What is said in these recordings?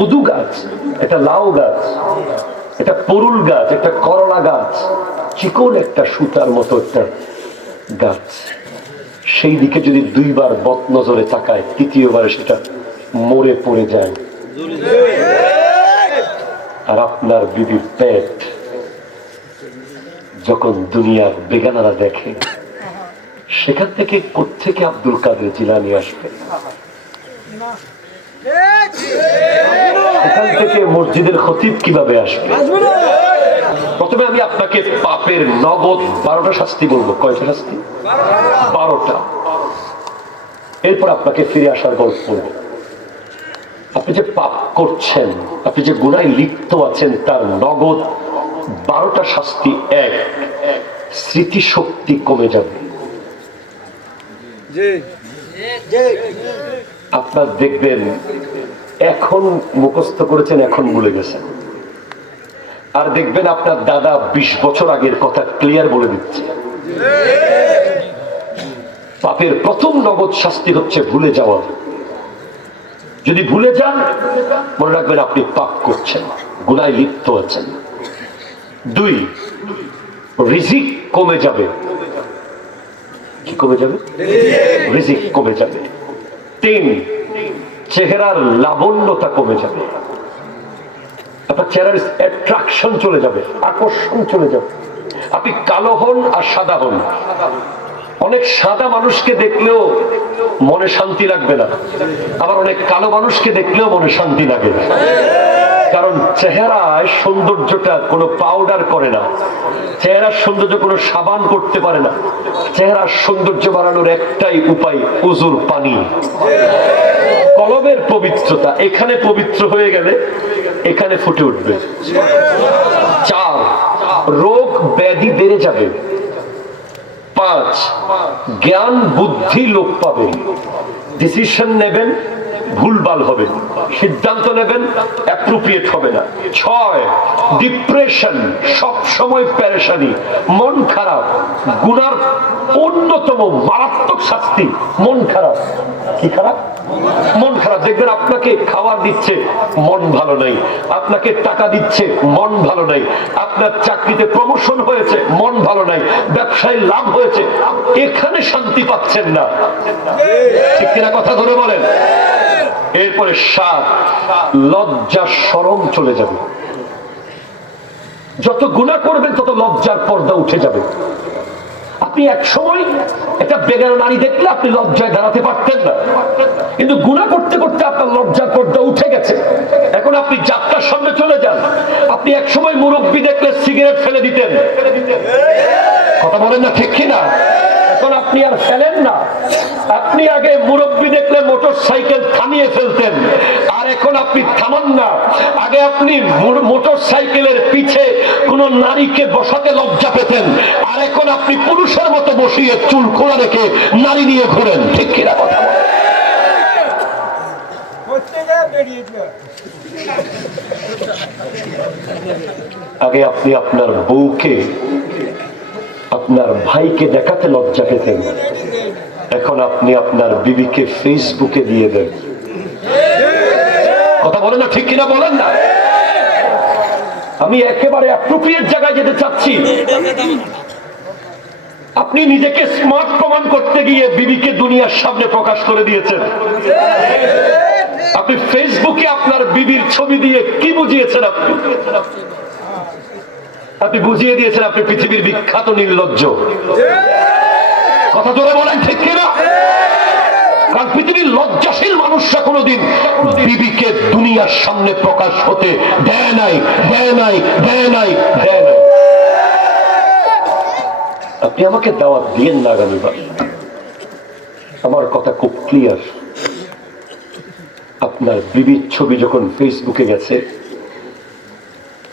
কদু গাছ, একটা লাউ গাছ, একটা পরুল গাছ, একটা করলা গাছ, চিকন একটা সুতার মতো একটা গাছ, সেই দিকে যদি দুইবার বদনজরে তাকায়, তৃতীয়বারে সেটা মরে পড়ে যায়। আর আপনার বিবির পেট যখন দুনিয়ার বেগানারা দেখে, সেখান থেকে কোত্থেকে আব্দুল কাদের জিলানী আসবে, সেখান থেকে মসজিদের খতিব কিভাবে আসবে? প্রথমে আমি আপনাকে পাপের নগদ 12টা শাস্তি বলবো। কয়টা শাস্তি? 12টা। এরপর আপনাকে ফিরে আসার গল্প বলবো। আপনি যে পাপ করছেন, আপনি যে গুনায় লিপ্ত আছেন, তার নগদ 12টা শাস্তি। এক, স্মৃতিশক্তি কমে যাবে। আপনার দেখবেন এখন মুখস্থ করেছেন, এখন ভুলে গেছেন। আর দেখবেন আপনার দাদা 20 বছর আগের কথা ক্লিয়ার বলে দিচ্ছে। পাপের প্রথম নগদ শাস্তি হচ্ছে ভুলে যাওয়া। যদি ভুলে যান, মনে রাখবেন আপনি পাপ করছেন, গুনায় লিপ্ত আছেন। 2, রিজিক কমে যাবে। কি কমে যাবে? রিজিক কমে যাবে। 3, চেহারার লাবণ্যতা কমে যাবে। আপনার চেহারার অ্যাট্রাকশন চলে যাবে, আকর্ষণ চলে যাবে। আপনি কালো হন আর সাদা হন, অনেক সাদা মানুষকে দেখলেও মনে শান্তি লাগবে না, আবার অনেক কালো মানুষকে দেখলেও মনে শান্তি লাগে না। কারণ চেহারায় সৌন্দর্যটা কোনো পাউডার করে না, চেহারার সৌন্দর্য কোনো সাবান করতে পারে না। চেহারার সৌন্দর্য বাড়ানোর একটাই উপায়, উজুর পানি। কলবের পবিত্রতা, এখানে পবিত্র হয়ে গেলে এখানে ফুটে উঠবে। 4, রোগ ব্যাধি বেড়ে যাবে। 5, জ্ঞান বুদ্ধি লোপ পাবে। ডিসিশন নেবেন, ভুলভাল হবে, সিদ্ধান্ত নেবেন, অ্যাপ্রোপ্রিয়েট হবে না। 6, ডিপ্রেশন, সব সময় পেরেশানি, মন খারাপ। গুনার অন্যতম মারাত্মক শাস্তি মন খারাপ। কি খারাপ? মন খারাপ। দেখবেন আপনাকে খাবার দিচ্ছে, মন ভালো নাই। আপনাকে টাকা দিচ্ছে, মন ভালো নাই। আপনার চাকরিতে প্রমোশন হয়েছে, মন ভালো নাই। ব্যবসায় লাভ হয়েছে, এখানে শান্তি পাচ্ছেন না। ঠিক কিনা কথা ধরে বলেন। এরপরে 7, লজ্জা শরম চলে যাবে। যত গুনাহ করবেন তত লজ্জার পর্দা উঠে যাবে। আপনি এক সময় একটা বেগানা নারী দেখলে আপনি লজ্জায় দাঁড়াতে পারতেন না, কিন্তু গুনাহ করতে করতে আপনার লজ্জার পর্দা উঠে গেছে। এখন আপনি যাত্রার সামনে চলে যান। আপনি এক সময় মুরব্বী দেখলে সিগারেট ফেলে দিতেন, কথা বলেন না ঠিক কিনা? এখন আপনি আর ফেলেন না। আপনি আগে মুরব্বী দেখলে মোটর সাইকেল থামিয়ে ফেলতেন, আর এখন আপনি থামান না। আগে আপনি মোটর সাইকেলের পিছে কোন নারীকে বসাতে লজ্জা পেতেন, আর এখন আপনি পুরুষের মতো বসিয়ে চুল খোলা রেখে নারী নিয়ে ঘোরেন। ঠিক কিনা কথা? আগে আপনি আপনার বউকে, আপনার ভাইকে দেখাতে লজ্জা পেতেন, এখন আপনি আপনার বিবিকে ফেসবুকে দিয়ে দেন। কথা বলেন না ঠিক কিনা? বলেন না। আমি একেবারে অ্যাপ্রোপ্রিয়েট জায়গায় যেতে চাচ্ছি। আপনি নিজেকে স্মার্ট প্রমাণ করতে গিয়ে বিবিকে দুনিয়ার সামনে প্রকাশ করে দিয়েছেন। আপনি ফেসবুকে আপনার বিবির ছবি দিয়ে কি বুঝিয়েছেন? আপনি বুঝিয়ে দিয়েছেন আপনি পৃথিবীর বিখ্যাত নির্লজ্জ। কথা জোরে বলেন ঠিক কিনা? কারণ পৃথিবীর লজ্জাশীল মানুষরা কোনোদিন বিবিকে দুনিয়ার সামনে প্রকাশ হতে দেয় নাই, দেয় নাই, দেয় নাই, দেয় নাই। আপনি আমাকে দাওয়াত দিয়েন না আগামীবার। আমার কথা খুব ক্লিয়ার। আপনার বিবির ছবি যখন ফেসবুকে গেছে,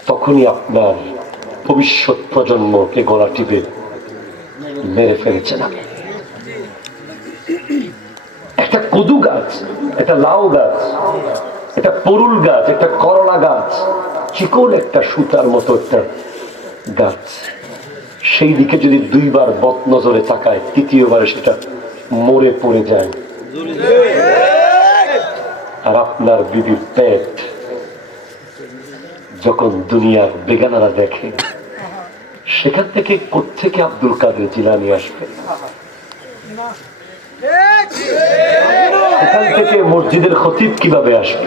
তখনই আপনার ভবিষ্যৎ প্রজন্মকে গলা টিপে মেরে ফেলেছেন। একটা কদু গাছ, একটা লাউ গাছ, একটা পরুল গাছ, একটা করলা গাছ, চিকন একটা সুতার মতো একটা গাছ, সেই দিকে যদি দুইবার বদনজরে তাকায়, তৃতীয়বারে সেটা মরে পড়ে যায়। আর আপনার বিবির পেট যখন দুনিয়ার বেগানারা দেখে, সেখান থেকে কোত্থেকে আব্দুল কাদের জিলানী আসবে, সেখান থেকে মসজিদের খতিব কিভাবে আসবে,